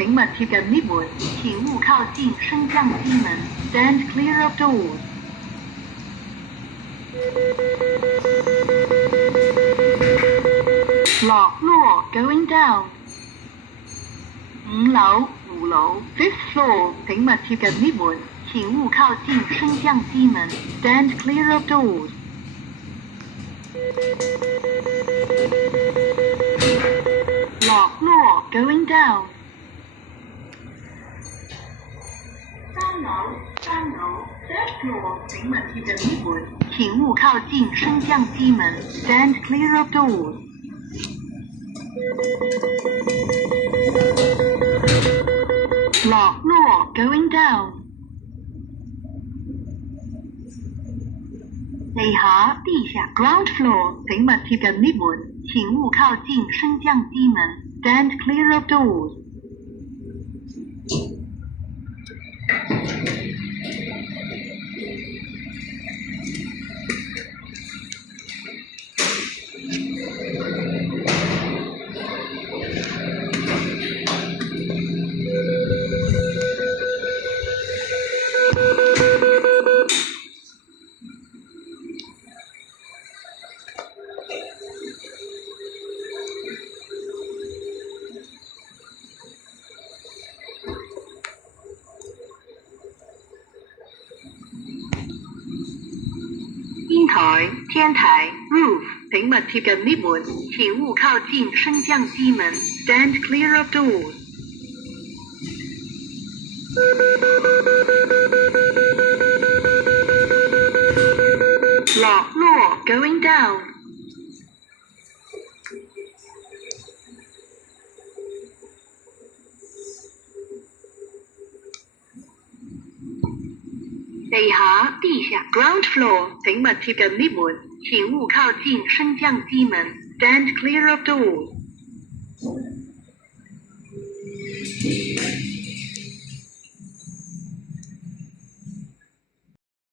请勿贴近 lift 门，请勿靠近升降机门。Stand clear of doors. 落落 going down. 5樓fifth floor 請勿貼近 lift 門，請勿靠近升降機門。Stand clear of doors. 落落 going down. 3樓 third floor 請勿貼近 lift 門，請勿靠近升降機門。Stand clear of doors. 落落 going down. 地下 ground floor 請勿貼近 lift 門，請勿靠近升降機門。Stand clear of doors. 天台 roof 請勿貼近 lift 門，請勿靠近升降機門。Stand clear of doors. 落落 going down. 地下 ground floor 請勿貼近 lift 門，請勿靠近升降機門。Stand clear of doors.